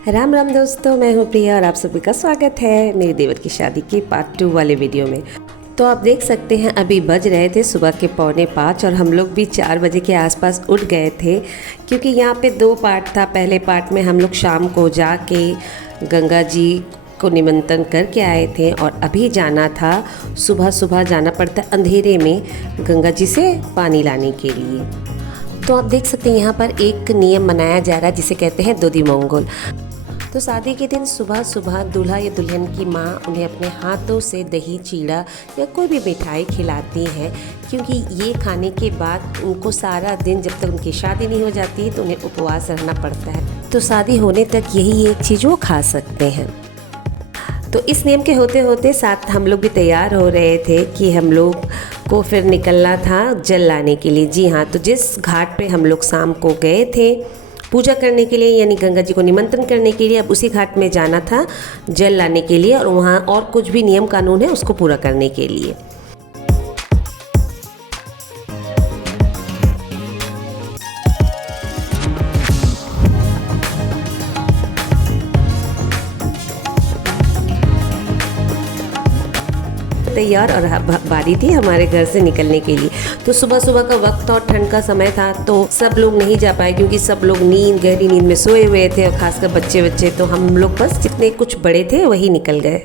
राम राम दोस्तों, मैं हूँ प्रिया और आप सभी का स्वागत है मेरी देवर की शादी के पार्ट 2 वाले वीडियो में। तो आप देख सकते हैं अभी बज रहे थे सुबह के 4:45 और हम लोग भी 4 बजे के आसपास उठ गए थे, क्योंकि यहाँ पे 2 पार्ट था। पहले पार्ट में हम लोग शाम को जाके गंगा जी को निमंत्रण करके आए थे और अभी जाना था, सुबह सुबह जाना पड़ता अंधेरे में गंगा जी से पानी लाने के लिए। तो आप देख सकते हैं यहाँ पर एक नियम मनाया जा रहा है जिसे कहते हैं दोदी मंगोल। तो शादी के दिन सुबह सुबह दूल्हा या दुल्हन की माँ उन्हें अपने हाथों से दही चीड़ा या कोई भी मिठाई खिलाती है, क्योंकि ये खाने के बाद उनको सारा दिन, जब तक उनकी शादी नहीं हो जाती है तो उन्हें उपवास रहना पड़ता है। तो शादी होने तक यही एक चीज़ वो खा सकते हैं। तो इस नियम के होते होते साथ हम लोग भी तैयार हो रहे थे कि हम लोग को फिर निकलना था जल लाने के लिए। जी हाँ, तो जिस घाट पे हम लोग शाम को गए थे पूजा करने के लिए, यानी गंगा जी को निमंत्रण करने के लिए, अब उसी घाट में जाना था जल लाने के लिए और वहाँ और कुछ भी नियम कानून है उसको पूरा करने के लिए। तैयार और बारी थी हमारे घर से निकलने के लिए। तो सुबह सुबह का वक्त और ठंड का समय था, तो सब लोग नहीं जा पाए क्योंकि सब लोग गहरी नींद में सोए हुए थे और खासकर बच्चे। तो हम लोग बस जितने कुछ बड़े थे वही निकल गए।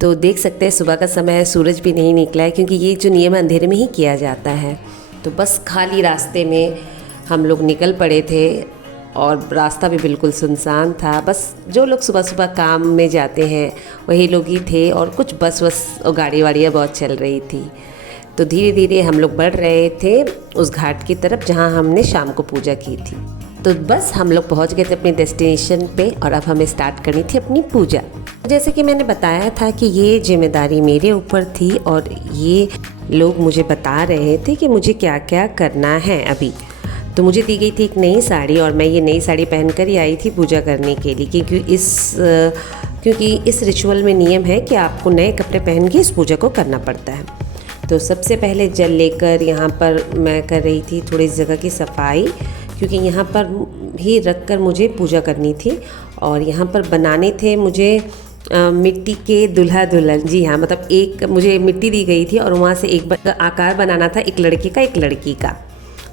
तो देख सकते हैं सुबह का समय है, सूरज भी नहीं निकला है, क्योंकि ये जो नियम अंधेरे में ही किया जाता है। तो बस खाली रास्ते में हम लोग निकल पड़े थे और रास्ता भी बिल्कुल सुनसान था। बस जो लोग सुबह सुबह काम में जाते हैं वही लोग ही थे, और कुछ बस और गाड़ी वाड़ियाँ बहुत चल रही थी। तो धीरे धीरे हम लोग बढ़ रहे थे उस घाट की तरफ जहाँ हमने शाम को पूजा की थी। तो बस हम लोग पहुँच गए थे अपने डेस्टिनेशन पे और अब हमें स्टार्ट करनी थी अपनी पूजा। जैसे कि मैंने बताया था कि ये जिम्मेदारी मेरे ऊपर थी और ये लोग मुझे बता रहे थे कि मुझे क्या क्या करना है अभी। तो मुझे दी गई थी एक नई साड़ी और मैं ये नई साड़ी पहनकर ही आई थी पूजा करने के लिए, क्योंकि इस रिचुअल में नियम है कि आपको नए कपड़े पहन के इस पूजा को करना पड़ता है। तो सबसे पहले जल लेकर यहाँ पर मैं कर रही थी थोड़ी जगह की सफाई, क्योंकि यहाँ पर ही रख कर मुझे पूजा करनी थी। और यहाँ पर बनाने थे मुझे मिट्टी के दूल्हा दुल्हन। जी हाँ, मतलब एक मुझे मिट्टी दी गई थी और वहाँ से एक आकार बनाना था, एक लड़के का एक लड़की का।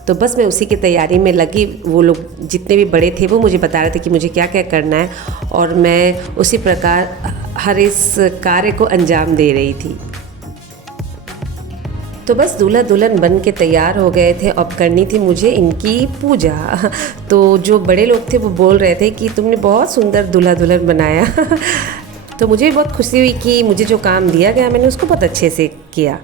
तो बस मैं उसी की तैयारी में लगी। वो लोग जितने भी बड़े थे वो मुझे बता रहे थे कि मुझे क्या क्या करना है और मैं उसी प्रकार हर इस कार्य को अंजाम दे रही थी। तो बस दूल्हा दुल्हन बन के तैयार हो गए थे। अब करनी थी मुझे इनकी पूजा। तो जो बड़े लोग थे वो बोल रहे थे कि तुमने बहुत सुंदर दूल्हा दुल्हन बनाया। तो मुझे भी बहुत खुशी हुई कि मुझे जो काम दिया गया मैंने उसको बहुत अच्छे से किया।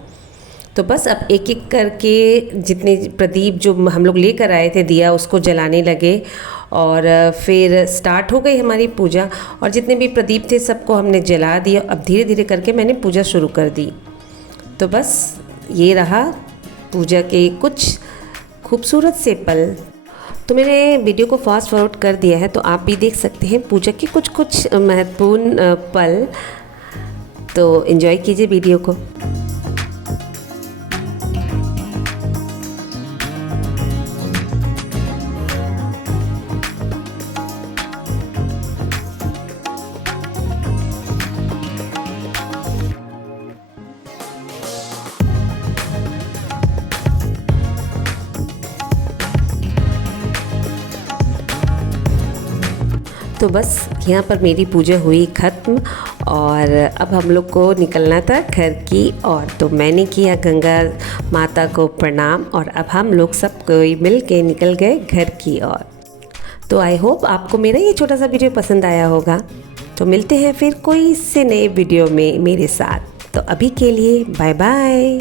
तो बस अब एक एक करके जितने प्रदीप जो हम लोग लेकर आए थे दिया उसको जलाने लगे और फिर स्टार्ट हो गई हमारी पूजा। और जितने भी प्रदीप थे सबको हमने जला दिया। अब धीरे धीरे करके मैंने पूजा शुरू कर दी। तो बस ये रहा पूजा के कुछ खूबसूरत से पल। तो मैंने वीडियो को फास्ट फॉरवर्ड कर दिया है, तो आप भी देख सकते हैं पूजा के कुछ महत्वपूर्ण पल। तो एंजॉय कीजिए वीडियो को। तो बस यहाँ पर मेरी पूजा हुई ख़त्म और अब हम लोग को निकलना था घर की ओर। तो मैंने किया गंगा माता को प्रणाम और अब हम लोग सब कोई मिल के निकल गए घर की ओर। तो आई होप आपको मेरा ये छोटा सा वीडियो पसंद आया होगा। तो मिलते हैं फिर कोई से नए वीडियो में मेरे साथ। तो अभी के लिए बाय बाय।